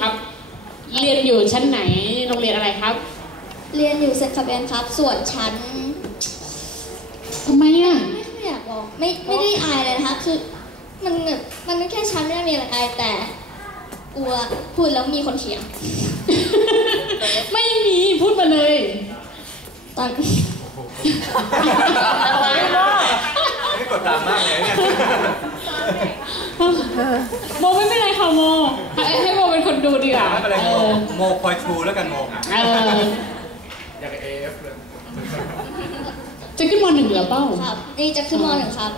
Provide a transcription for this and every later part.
ครับ เรียนอยู่ชั้นไหนโรงเรียนอะไรครับ เรียนอยู่เซนคาเบนครับ ส่วนชั้นทำไมอะไม่ค่อยอยากบอกไม่ไม่ได้อายเลยนะคะคือมันแบบมันไม่แค่ชั้นไม่ได้มีอะไรอายแต่กลัวพูดแล้วมีคนเถียง ไม่มีพูดมาเลย ตอน นี่กดดันมากเลยเนี่ย โมไม่เป็นไรค่ะโมให้ให้โมเป็นคนดูดีกว่า ไม่เป็นไร เอ โมอโมคอยชูแล้วกันโมเอออยากเอฟเลยจะขึ้นมหนึ่งเหรอเป้าครับ นี่จะขึ้นมหนึ่งครับ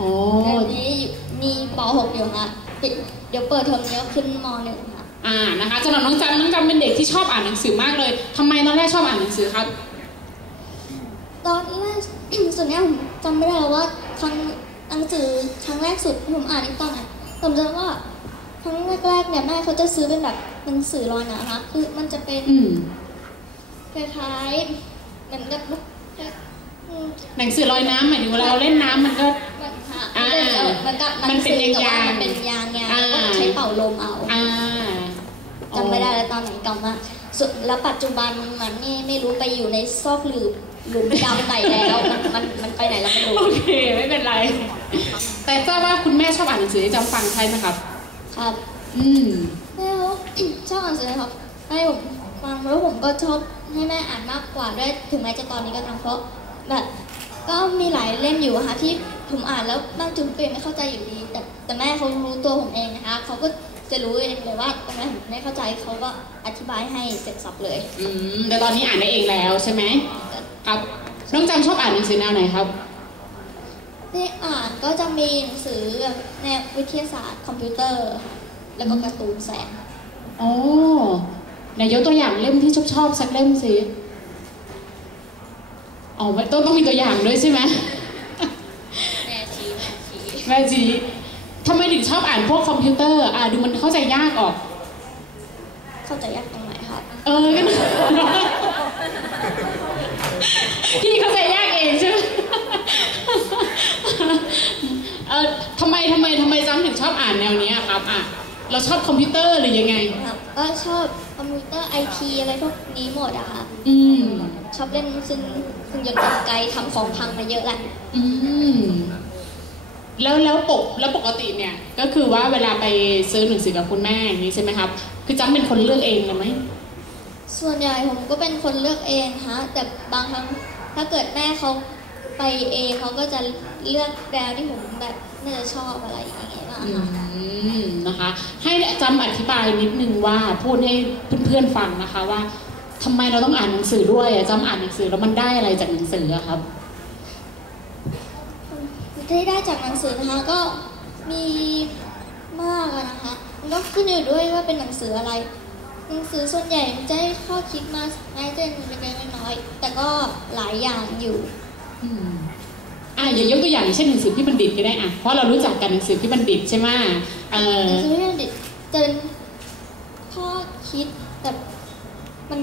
อ๋อเดี๋ยวนี้อยู่มีปหกอยู่ค่ะปิดเดี๋ยวเปิดเทอมนี้ก็ขึ้นมหนึ่งค่ะอ่านะคะสำหรับน้องจำน้องจำเป็นเด็กที่ชอบอ่านหนังสือมากเลยทำไมตอนแรกชอบอ่านหนังสือครับ ตอนแรกส่วนเนี้ยผมจำไม่ได้แล้วว่าครั้งหนังสือครั้งแรกสุดที่ผมอ่านนี่ตอนไหนผมจำว่าค รั้งแรกๆเนี่ยแม่เขาจะซื้อเป็นแบบหนังสือรอยหนานะคะคือมันจะเป็นอืมคล้ายๆเหมือนกับลูกอืมหนังสือลอยน้ำหมายถึงเวลาเราเล่นน้ำมันก็มันค่ะอ่ามันก็มันเป็นหงสือแต่ว่ยางๆมันเป็นยางไงอ่าแล้วก็ใช้เป่าลมเอาอ่าจำไม่ได้แล้วตอนไหนกลับมาส่วนแล้วปัจจุบันมันนี่ไม่รู้ไปอยู่ในซอกหลืบหลุมดำไหนแล้วมันมันมันไปไหนแล้วไม่รู้ โอเคไม่เป็นไร แต่ทราบว่าคุณแม่ชอบอ่านหนังสือให้จำฟังใช่ไหมครับ ครับ อืมแม่เขาชอบอ่านหนังสือครับให้ผมฟังแล้วผมก็ชอบให้แม่อ่านมากกว่าด้วยถึงแม้จะตอนนี้ก็ตามเพราะแบบก็มีหลายเล่มอยู่อะค่ะที่ผมอ่านแล้วบางจุดตัวเองไม่เข้าใจอยู่ดี แต่แต่แม่เขารู้ตัวผมเองนะคะเขาก็จะรู้เองเลยว่าตรงไหนผมไม่เข้าใจเขาก็อธิบายให้เสร็จสับเลย อืมแต่ตอนนี้อ่านได้เองแล้วใช่ไหมครับน้องจำชอบอ่านหนังสือแนวไหนครับ ที่อ่านก็จะมีหนังสือแบบแนววิทยาศาสตร์คอมพิวเตอร์ค่ะแล้วก็การ์ตูนแสงโอ้ไหนยกตัวอย่างเล่มที่ชอบชอบสักเล่มสิอ๋อไม่ต้องต้องมีตัวอย่างด้วยใช่ไหมแม่ชี้แม่ชี้แม่จีทำไมถึงชอบอ่านพวกคอมพิวเตอร์อ่าดูมันเข้าใจยากออก เข้าใจยากตรงไหนครับ เออก็พี่เข้าใจยากเองใช่ไหม เออทำไมทำไมทำไมจำถึงชอบอ่านแนวเนี้ยครับอะเราชอบคอมพิวเตอร์หรือยังไงครับก็ชอบคอมพิวเตอร์ไอทีอะไรพวกนี้หมดอะค่ะอืมชอบเล่นซึ่งซึ่งยนต์กลไกทำของพังมาเยอะแหละอืมแล้วแล้วปกแล้วปกติเนี่ย ก็คือว่าเวลาไปซื้อหนังสือกับคุณแม่อย่างนี้ใช่ไหมครับ คือจำเป็นคนเลือกเองเลยไหมส่วนใหญ่ผมก็เป็นคนเลือกเองฮะแต่บางครั้งถ้าเกิดแม่เขา ไปเองเขาก็จะเลือกแนวที่ผมแบบน่าจะชอบอะไรอย่างเงี้ยมากอืค่ะ มนะคะ ให้จำอธิบายนิดนึงว่าพูดให้เพื่อนๆฟังนะคะว่าทำไมเราต้องอ่านหนังสือด้วยอะจำอ่านหนังสือแล้วมันได้อะไรจากหนังสืออะครับ ที่ได้จากหนังสือนะคะก็มีมากอะนะคะมันก็ขึ้นอยู่ด้วยว่าเป็นหนังสืออะไร หนังสือส่วนใหญ่มันจะให้ข้อคิดมาง่ายเจนเล็กๆน้อยๆแต่ก็หลายอย่างอยู่ อืมอะอย่างยกตัวอย่างเช่นหนังสือพี่บัณฑิตก็ได้อะเพราะเรารู้จักกันหนังสือพี่บัณฑิตใช่ไหมเออหนังสือที่มันจะเป็นข้อคิดแต่มัน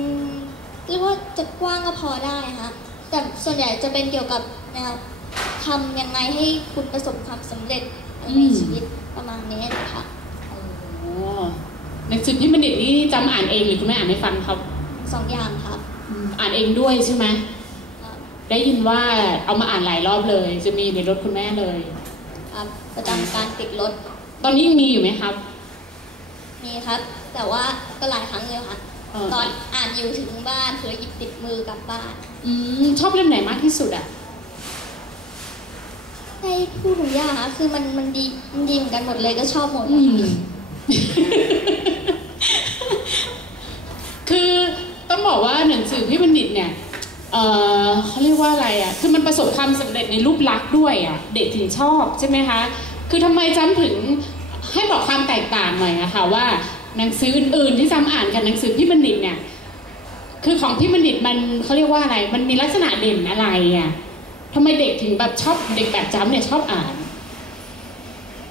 เรียกว่าจะกว้างก็พอได้ฮะแต่ส่วนใหญ่จะเป็นเกี่ยวกับแนวทำยังไงให้คุณประสบความสำเร็จในชีวิตประมาณนี้นะคะโอ้หนังสือพี่บัณฑิตนี่จำอ่านเองหรือคุณแม่อ่านให้ฟังครับสองอย่างครับอืมอ่านเองด้วยใช่ไหมครับ ได้ยินว่าเอามาอ่านหลายรอบเลย จะมีในรถคุณแม่เลย ครับประจำการติดรถ ตอนนี้ยังมีอยู่ไหมครับ มีครับ แต่ว่าก็หลายครั้งเลยค่ะ เออ ตอนอ่านอยู่ถึงบ้านเผลอหยิบติดมือกลับบ้าน อืมชอบเล่มไหนมากที่สุดอะ ให้พูดถึงยากค่ะคือมันมันดีมันดีเหมือนกันหมดเลยก็ชอบหมดอืมคือต้องบอกว่าหนังสือพี่บัณฑิตเนี่ย เออเขาเรียกว่าอะไรอะ คือมันประสบความสำเร็จในรูปลักษณ์ด้วยอะ เด็กถึงชอบใช่ไหมคะ คือทำไมจำถึงให้บอกความแตกต่างหน่อยอะคะว่าหนังสืออื่นๆที่จำอ่านกับหนังสือพี่บัณฑิตเนี่ย คือของพี่บัณฑิตมันเขาเรียกว่าอะไร มันมีลักษณะเด่นอะไรอะทำไมเด็กถึงแบบชอบเด็กแบบจำเนี่ยชอบอ่าน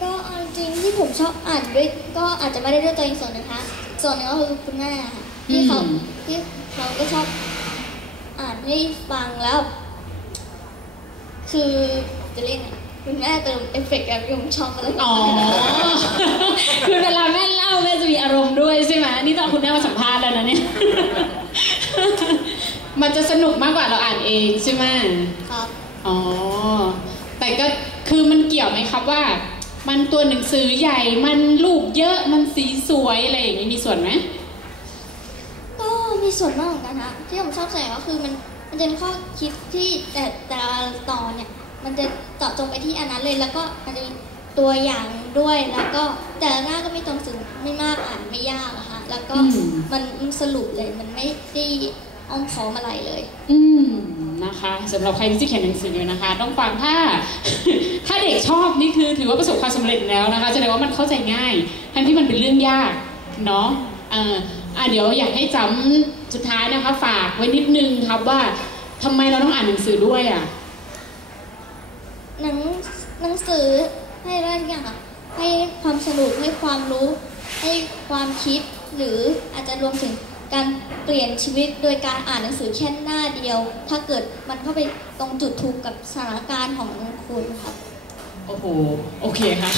ก็จริงที่ผมชอบอ่านด้วยก็อาจจะไม่ได้ด้วยตัวเองส่วนหนึงนะคะส่วนหนึ่งก็คือคุณแม่ค่ะที่เขาที่เขาก็ชอบ อ่านให้ฟังแล้ว คือจะเรียกไงคุณแม่เติมเอฟเฟกต์แบบยงช่องมาแล้วอ๋อ คือเวลาแม่เล่าแม่จะมีอารมณ์ด้วยใช่ไหมนี่ตอนคุณแม่มาสัมภาษณ์แล้วนะเนี่ย มันจะสนุกมากกว่าเราอ่านเองใช่ไหมครับ อ๋อ แต่ก็คือมันเกี่ยวไหมครับว่า มันตัวหนังสือใหญ่ มันรูปเยอะ มันสีสวยอะไรอย่างนี้มีส่วนไหมก็ มีส่วนมากเหมือนกันนะที่ผมชอบใส่ก็คือมันมันจะเป็นข้อคิดที่แต่แต่ละตอนเนี่ยมันจะเจาะจงไปที่อันนั้นเลย แล้วก็มันจะมีตัวอย่างด้วยแล้วก็แต่ละหน้าก็ไม่ตรงสึงไม่มากอ่านไม่ยากอะค่ะแล้วก็มันมันสรุปเลยมันไม่ได้อ้อมค้อมอะไรเลย อืมนะคะสำหรับใครที่เขียนหนังสืออยู่นะคะ ต้องฟังถ้า ถ้าเด็กชอบนี่คือถือว่าประสบความสำเร็จแล้วนะคะแสดงว่ามันเข้าใจง่ายทั้งที่มันเป็นเรื่องยากเนาะเอ่า อะเดี๋ยวอยากให้จำสุดท้ายนะคะ ฝากไว้นิดนึงครับว่าทำไมเราต้องอ่านหนังสือด้วยอะหนังหนังสือให้ได้ทุกอย่างอะให้ความสนุกให้ความรู้ ให้ความคิดหรืออาจจะรวมถึงการเปลี่ยนชีวิตโดยการอ่านหนังสือแค่หน้าเดียว ถ้าเกิดมันเข้าไปตรงจุดถูกกับสถานการณ์ของคุณครับ โอ้โห โอเคค่ะ